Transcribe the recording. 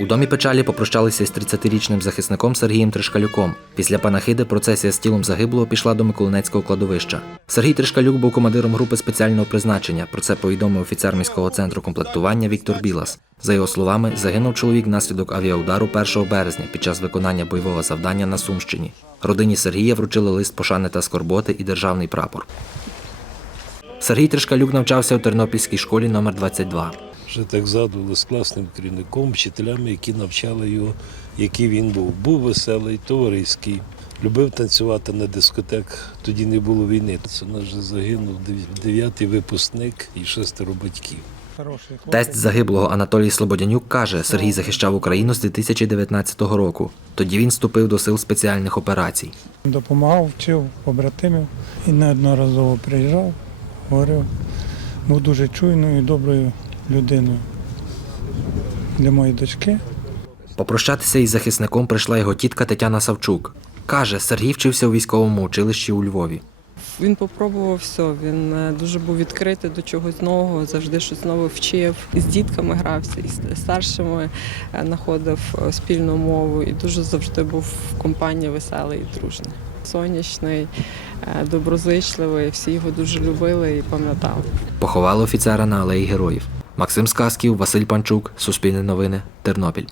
У домі печалі попрощалися із 30-річним захисником Сергієм Тришкалюком. Після панахиди процесія з тілом загиблого пішла до Миколинецького кладовища. Сергій Тришкалюк був командиром групи спеціального призначення. Про це повідомив офіцер міського центру комплектування Віктор Білас. За його словами, загинув чоловік внаслідок авіаудару 1 березня під час виконання бойового завдання на Сумщині. Родині Сергія вручили лист пошани та скорботи і державний прапор. Сергій Тришкалюк навчався у Тернопільській школі номер 22. Вже так згадували з класним керівником, вчителями, які навчали його, який він був. Був веселий, товариський, любив танцювати на дискотеках. Тоді не було війни. Це наш вже загинув дев'ятий випускник і шестеро батьків. Тесть загиблого Анатолій Слободянюк каже, Сергій захищав Україну з 2019 року. Тоді він вступив до сил спеціальних операцій. Допомагав, вчив побратимів і неодноразово приїжджав, говорив. Був дуже чуйною і доброю людиною для моєї дочки. Попрощатися із захисником прийшла його тітка Тетяна Савчук. Каже, Сергій вчився у військовому училищі у Львові. Він попробував все. Він е, дуже був відкритий до чогось нового, завжди щось нове вчив. І з дітками грався, і з старшими е, знаходив е, спільну мову. І дуже завжди був в компанії веселий і дружний. Сонячний, доброзичливий. Всі його дуже любили і пам'ятали. Поховали офіцера на алеї героїв. Максим Сказків, Василь Панчук, Суспільне новини, Тернопіль.